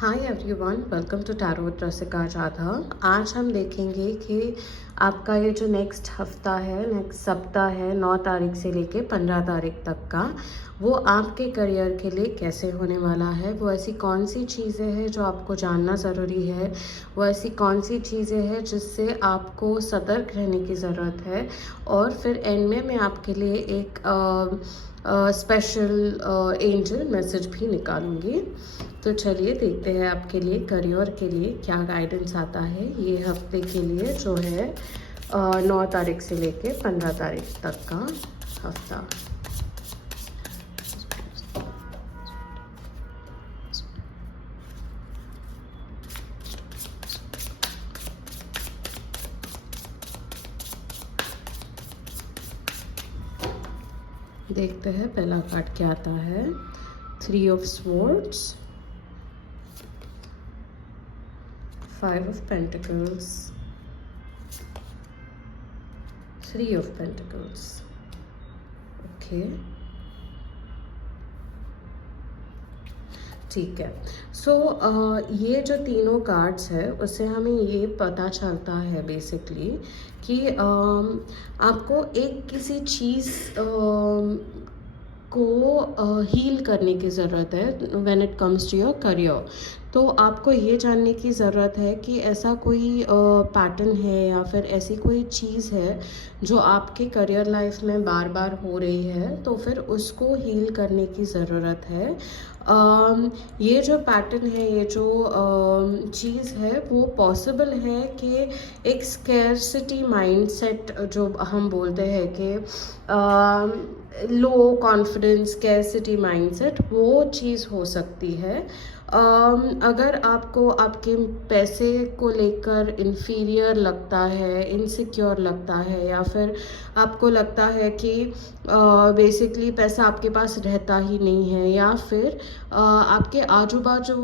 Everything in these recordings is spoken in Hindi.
Hi everyone, welcome to tarot with Rasika Jadhav. आज हम देखेंगे कि आपका ये जो नेक्स्ट हफ्ता है, नेक्स्ट सप्ताह है, 9 तारीख से लेके 15 तारीख तक का, वो आपके करियर के लिए कैसे होने वाला है। वो ऐसी कौन सी चीज़ें हैं जो आपको जानना ज़रूरी है, वो ऐसी कौन सी चीज़ें हैं जिससे आपको सतर्क रहने की ज़रूरत है। और फिर एंड में मैं आपके लिए एक स्पेशल एंजल मैसेज भी निकालूंगी। तो चलिए देखते हैं आपके लिए करियर के लिए क्या गाइडेंस आता है ये हफ्ते के लिए, जो है 9 तारीख से लेके 15 तारीख तक का हफ्ता। देखते हैं पहला कार्ड क्या आता है। 3 of swords, 5 of Pentacles, 3 of Pentacles। Okay, ठीक है। सो ये जो तीनों कार्ड्स है उससे हमें ये पता चलता है बेसिकली कि आपको एक किसी चीज़ को हील करने की ज़रूरत है when it comes to your career. तो आपको ये जानने की ज़रूरत है कि ऐसा कोई पैटर्न है या फिर ऐसी कोई चीज़ है जो आपके करियर लाइफ में बार बार हो रही है, तो फिर उसको हील करने की ज़रूरत है। ये जो पैटर्न है, ये जो चीज़ है, वो पॉसिबल है कि एक स्कैरसिटी माइंडसेट जो हम बोलते हैं कि लो कॉन्फिडेंस स्कैरसिटी माइंडसेट, वो चीज़ हो सकती है। अगर आपको आपके पैसे को लेकर इन्फीरियर लगता है, इनसिक्योर लगता है, या फिर आपको लगता है कि बेसिकली पैसा आपके पास रहता ही नहीं है, या फिर आपके आजू बाजू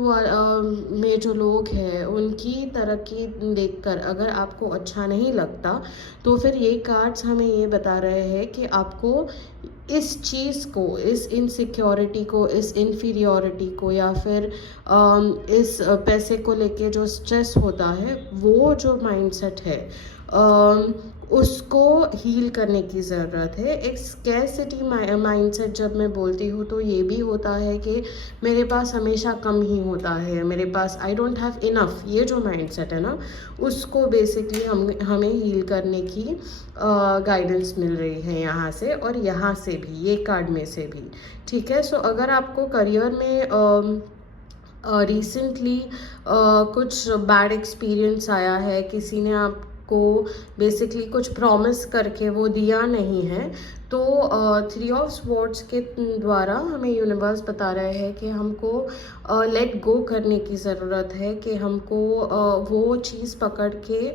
में जो लोग हैं उनकी तरक्की देखकर अगर आपको अच्छा नहीं लगता, तो फिर ये कार्ड्स हमें ये बता रहे हैं कि आपको इस चीज़ को, इस इनसिक्योरिटी को, इस इन्फीरियोरिटी को, या फिर इस पैसे को लेके जो स्ट्रेस होता है, वो जो माइंडसेट है उसको हील करने की ज़रूरत है। एक स्कैरसिटी माइंडसेट जब मैं बोलती हूँ तो ये भी होता है कि मेरे पास हमेशा कम ही होता है, मेरे पास आई डोंट हैव इनफ, ये जो माइंडसेट है ना, उसको बेसिकली हमें हील करने की गाइडेंस मिल रही है यहाँ से और यहाँ से भी, ये कार्ड में से भी। ठीक है। सो अगर आपको करियर में रिसेंटली कुछ बैड एक्सपीरियंस आया है, किसी ने आपको बेसिकली कुछ प्रॉमिस करके वो दिया नहीं है, तो 3 ऑफ स्वॉर्ड्स के द्वारा हमें यूनिवर्स बता रहे हैं कि हमको लेट गो करने की ज़रूरत है, कि हमको वो चीज़ पकड़ के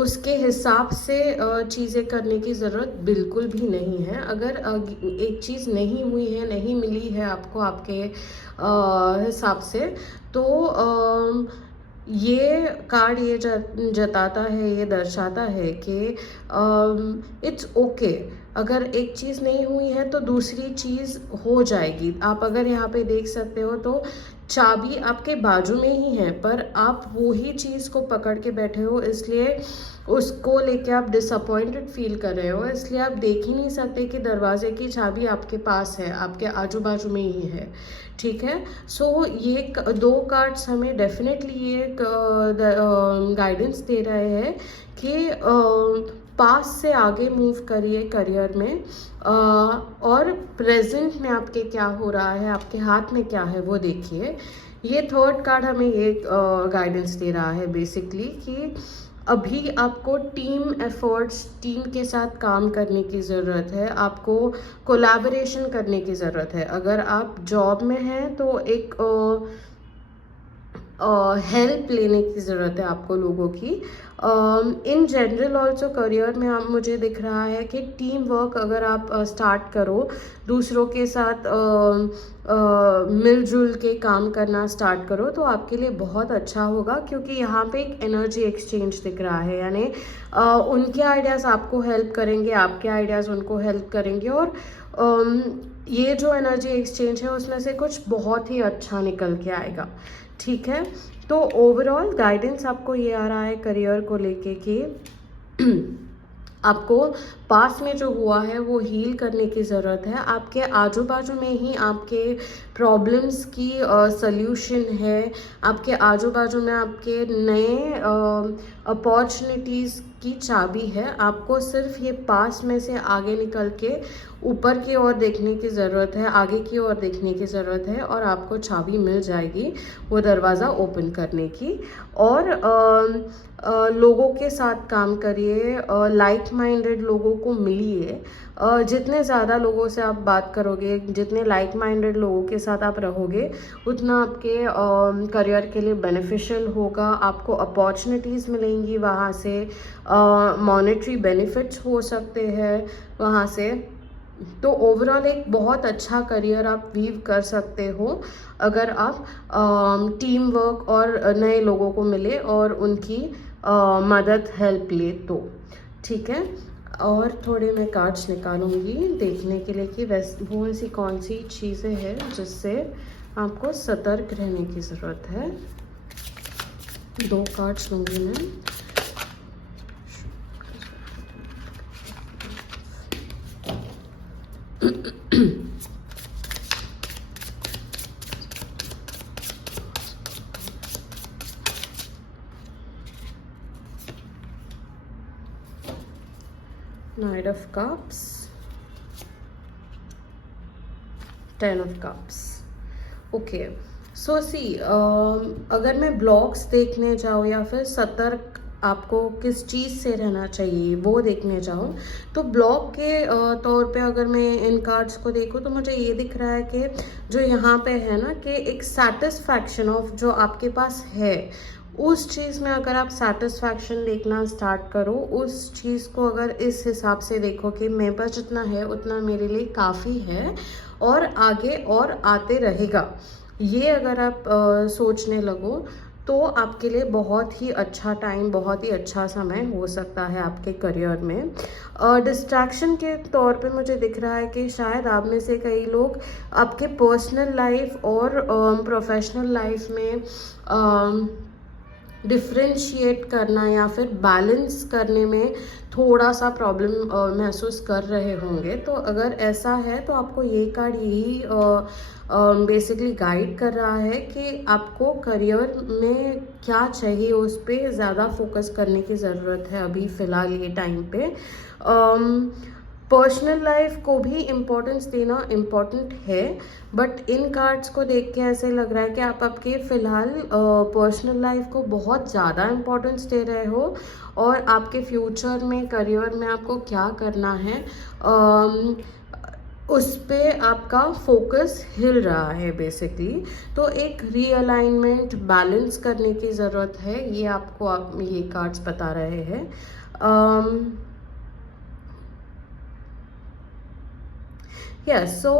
उसके हिसाब से चीज़ें करने की ज़रूरत बिल्कुल भी नहीं है। अगर एक चीज़ नहीं हुई है, नहीं मिली है आपको आपके हिसाब से, तो ये कार्ड ये जताता है, ये दर्शाता है कि इट्स ओके। अगर एक चीज़ नहीं हुई है तो दूसरी चीज़ हो जाएगी। आप अगर यहाँ पे देख सकते हो तो चाबी आपके बाजू में ही है, पर आप वो ही चीज़ को पकड़ के बैठे हो, इसलिए उसको लेके आप डिसअपॉइंटेड फील कर रहे हो, इसलिए आप देख ही नहीं सकते कि दरवाजे की चाबी आपके पास है, आपके आजू बाजू में ही है। ठीक है। सो ये 2 कार्ड्स हमें डेफिनेटली ये गाइडेंस दे रहे हैं कि पास से आगे मूव करिए करियर में, और प्रेजेंट में आपके क्या हो रहा है, आपके हाथ में क्या है, वो देखिए। ये 3rd कार्ड हमें ये गाइडेंस दे रहा है बेसिकली कि अभी आपको टीम एफर्ट्स, टीम के साथ काम करने की ज़रूरत है, आपको कोलैबोरेशन करने की ज़रूरत है। अगर आप जॉब में हैं तो एक हेल्प लेने की ज़रूरत है आपको लोगों की। इन जनरल ऑल्सो करियर में आप, मुझे दिख रहा है कि टीम वर्क अगर आप स्टार्ट करो, दूसरों के साथ मिलजुल के काम करना स्टार्ट करो, तो आपके लिए बहुत अच्छा होगा, क्योंकि यहाँ पे एक एनर्जी एक्सचेंज दिख रहा है। यानी उनके आइडियाज़ आपको हेल्प करेंगे, आपके आइडियाज़ उनको हेल्प करेंगे, और ये जो एनर्जी एक्सचेंज है उसमें से कुछ बहुत ही अच्छा निकल के आएगा, ठीक है। तो ओवरऑल गाइडेंस आपको ये आ रहा है करियर को लेके कि आपको पास में जो हुआ है वो हील करने की ज़रूरत है। आपके आजू बाजू में ही आपके प्रॉब्लम्स की सल्यूशन है। आपके आजू बाजू में आपके नए अपॉर्चुनिटीज़ की चाबी है। आपको सिर्फ ये पास में से आगे निकल के ऊपर की ओर देखने की ज़रूरत है, आगे की ओर देखने की ज़रूरत है, और आपको चाबी मिल जाएगी वो दरवाज़ा ओपन करने की। और लोगों के साथ काम करिए, लाइक माइंडेड लोगों को मिलिए। जितने ज़्यादा लोगों से आप बात करोगे, जितने लाइक माइंडेड लोगों के साथ आप रहोगे, उतना आपके करियर के लिए बेनिफिशियल होगा। आपको अपॉर्चुनिटीज़ मिलेंगी वहाँ से, मॉनेटरी बेनिफिट्स हो सकते हैं वहाँ से। तो ओवरऑल एक बहुत अच्छा करियर आप वीव कर सकते हो अगर आप टीम वर्क और नए लोगों को मिले और उनकी मदद हेल्प ले तो, ठीक है। और थोड़े मैं कार्ड्स निकालूंगी देखने के लिए कि वो ऐसी कौन सी चीज़ें हैं जिससे आपको सतर्क रहने की ज़रूरत है। 2 कार्ड्स लूँगी मैं। Knight of Cups, 10 of Cups। Okay, सो सी, अगर मैं ब्लॉक्स देखने जाऊँ या फिर सतर्क आपको किस चीज़ से रहना चाहिए वो देखने जाऊँ, तो ब्लॉक के तौर पे अगर मैं इन कार्ड्स को देखूँ तो मुझे ये दिख रहा है कि जो यहाँ पे है ना कि एक सेटिस्फैक्शन ऑफ जो आपके पास है उस चीज़ में अगर आप सेटिस्फैक्शन देखना स्टार्ट करो, उस चीज़ को अगर इस हिसाब से देखो कि मेरे पास जितना है उतना मेरे लिए काफ़ी है और आगे और आते रहेगा, ये अगर आप सोचने लगो तो आपके लिए बहुत ही अच्छा टाइम, बहुत ही अच्छा समय हो सकता है आपके करियर में। डिस्ट्रैक्शन के तौर पे मुझे दिख रहा है कि शायद आप में से कई लोग आपके पर्सनल लाइफ और प्रोफेशनल लाइफ में डिफ्रेंशिएट करना या फिर बैलेंस करने में थोड़ा सा प्रॉब्लम महसूस कर रहे होंगे। तो अगर ऐसा है तो आपको ये कार्ड यही बेसिकली गाइड कर रहा है कि आपको करियर में क्या चाहिए उस पर ज़्यादा फोकस करने की ज़रूरत है अभी फ़िलहाल ये टाइम पे। पर्सनल लाइफ को भी इम्पोर्टेंस देना इम्पॉर्टेंट है, बट इन कार्ड्स को देख के ऐसे लग रहा है कि आप आपके फ़िलहाल पर्सनल लाइफ को बहुत ज़्यादा इम्पोर्टेंस दे रहे हो और आपके फ्यूचर में करियर में आपको क्या करना है उस पे आपका फोकस हिल रहा है बेसिकली। तो एक रीअलाइनमेंट, बैलेंस करने की ज़रूरत है, ये आपको ये कार्ड्स बता रहे हैं। यस, सो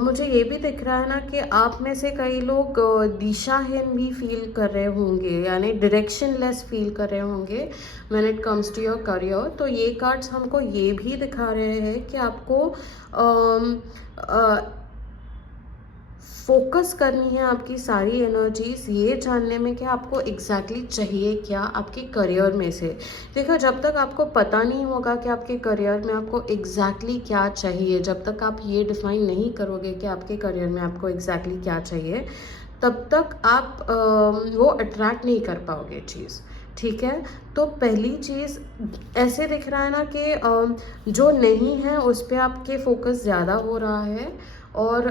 मुझे ये भी दिख रहा है ना कि आप में से कई लोग दिशाहीन भी फील कर रहे होंगे, यानी डायरेक्शन लेस फील कर रहे होंगे when it comes to your career. तो ये कार्ड्स हमको ये भी दिखा रहे हैं कि आपको फोकस करनी है आपकी सारी एनर्जीज ये जानने में कि आपको एग्जैक्टली चाहिए क्या आपके करियर में से। देखो, जब तक आपको पता नहीं होगा कि आपके करियर में आपको एग्जैक्टली क्या चाहिए, जब तक आप ये डिफाइन नहीं करोगे कि आपके करियर में आपको एग्जैक्टली क्या चाहिए, तब तक आप वो अट्रैक्ट नहीं कर पाओगे चीज़, ठीक है। तो पहली चीज़ ऐसे दिख रहा है ना कि जो नहीं है उस पर आपके फोकस ज़्यादा हो रहा है और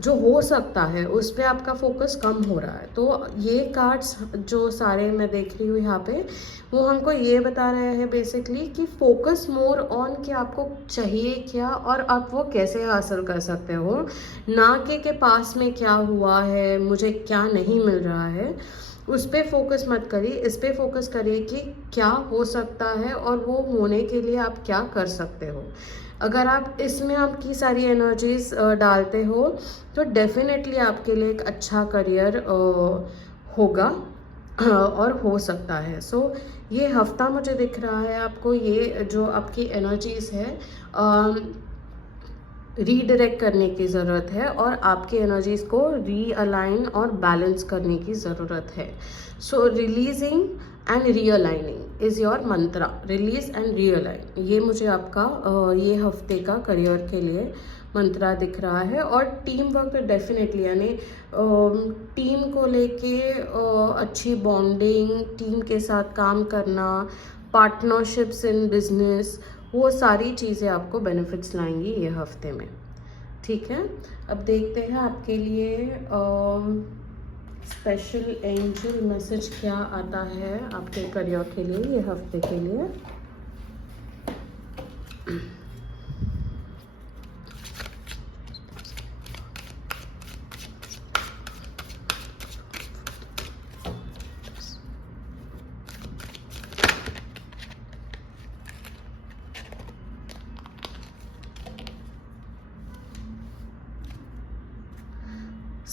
जो हो सकता है उस पर आपका फोकस कम हो रहा है। तो ये कार्ड्स जो सारे मैं देख रही हूँ यहाँ पे, वो हमको ये बता रहे हैं बेसिकली कि फोकस मोर ऑन कि आपको चाहिए क्या और आप वो कैसे हासिल कर सकते हो, ना कि पास में क्या हुआ है, मुझे क्या नहीं मिल रहा है। उस पर फोकस मत करिए, इस पर फोकस करिए कि क्या हो सकता है और वो होने के लिए आप क्या कर सकते हो। अगर आप इसमें आपकी सारी एनर्जीज डालते हो तो डेफिनेटली आपके लिए एक अच्छा करियर होगा और हो सकता है। सो ये हफ्ता मुझे दिख रहा है आपको, ये जो आपकी एनर्जीज है रीडायरेक्ट करने की ज़रूरत है और आपकी एनर्जीज़ को रीअलाइन और बैलेंस करने की ज़रूरत है. So releasing and realigning is your mantra. Release and realign, ये मुझे आपका ये हफ्ते का करियर के लिए मंत्रा दिख रहा है. और टीम वर्क तो डेफिनेटली, यानी टीम को लेके अच्छी बॉन्डिंग, टीम के साथ काम करना, पार्टनरशिप्स इन बिजनेस, वो सारी चीज़ें आपको बेनिफिट्स लाएंगी ये हफ्ते में. ठीक है, अब देखते हैं आपके लिए स्पेशल एंजल मैसेज क्या आता है आपके करियर के लिए ये हफ्ते के लिए.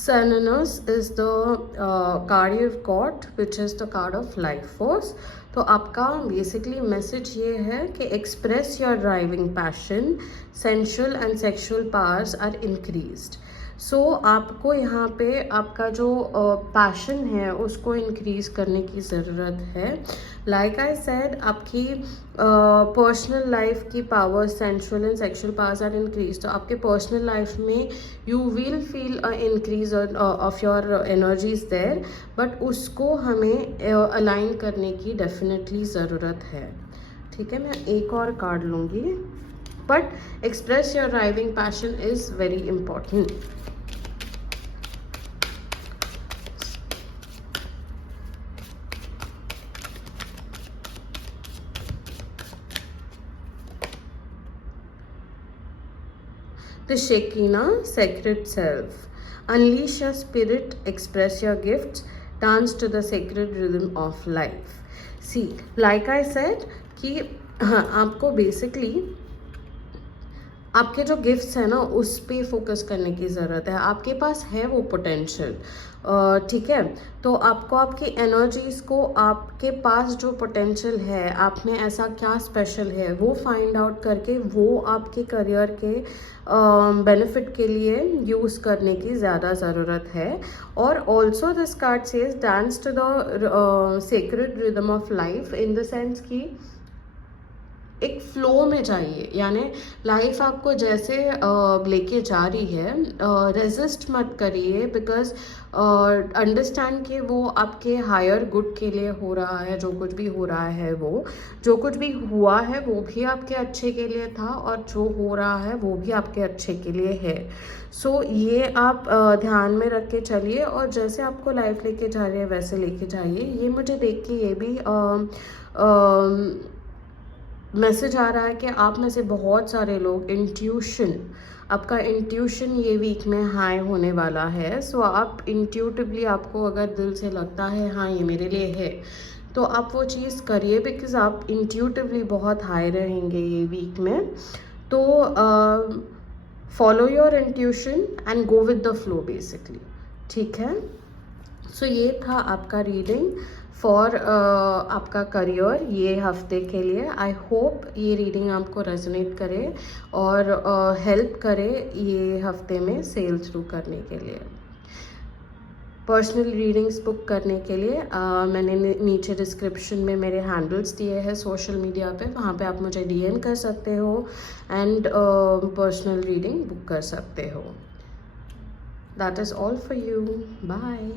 Cernunnos is the card you've got, which is the card of life force. तो आपका बेसिकली मैसेज ये है कि express your driving passion, sensual and sexual powers are increased. So आपको यहाँ पे आपका जो पैशन है उसको इंक्रीज करने की ज़रूरत है. लाइक आई सेड, आपकी पर्सनल लाइफ की power, sensual and sexual powers are increase. तो आपके पर्सनल लाइफ में you will feel a increase of your energies there, but उसको हमें अलाइन करने की डेफिनेटली ज़रूरत है. ठीक है, मैं एक और कार्ड लूँगी. But express your driving passion is very important. The Shekinah, sacred self. Unleash your spirit, express your gifts, dance to the sacred rhythm of life. See, like I said कि हाँ, आपको बेसिकली आपके जो गिफ्ट्स हैं ना उस पे फोकस करने की ज़रूरत है. आपके पास है वो पोटेंशियल, ठीक है. तो आपको आपकी एनर्जीज़ को, आपके पास जो पोटेंशियल है, आप में ऐसा क्या स्पेशल है, वो फाइंड आउट करके वो आपके करियर के बेनिफिट के लिए यूज़ करने की ज़्यादा ज़रूरत है. और also this card says dance to the sacred rhythm of life, in the sense कि एक फ्लो में जाइए. यानी लाइफ आपको जैसे लेके जा रही है, रेजिस्ट मत करिए, बिकॉज अंडरस्टैंड कि वो आपके हायर गुड के लिए हो रहा है. जो कुछ भी हो रहा है, वो जो कुछ भी हुआ है वो भी आपके अच्छे के लिए था, और जो हो रहा है वो भी आपके अच्छे के लिए है. सो ये आप ध्यान में रख के चलिए, और जैसे आपको लाइफ लेके जा रही है वैसे लेके जाइए. ये मुझे देख के ये भी मैसेज आ रहा है कि आप में से बहुत सारे लोग इंट्यूशन, आपका इंट्यूशन ये वीक में हाई होने वाला है. सो आप इंट्यूटिवली, आपको अगर दिल से लगता है हाँ ये मेरे लिए है, तो आप वो चीज़ करिए, बिकॉज आप इंट्यूटिवली बहुत हाई रहेंगे ये वीक में. तो follow your intuition and go with the flow basically. ठीक है, सो ये था आपका रीडिंग फॉर आपका करियर ये हफ्ते के लिए. आई होप ये रीडिंग आपको रेजोनेट करे और हेल्प करे ये हफ्ते में सेल थ्रू करने के लिए. पर्सनल रीडिंग्स बुक करने के लिए मैंने नीचे डिस्क्रिप्शन में मेरे हैंडल्स दिए हैं सोशल मीडिया पे, वहाँ पे आप मुझे DM कर सकते हो एंड पर्सनल रीडिंग बुक कर सकते हो. That is all for you. Bye.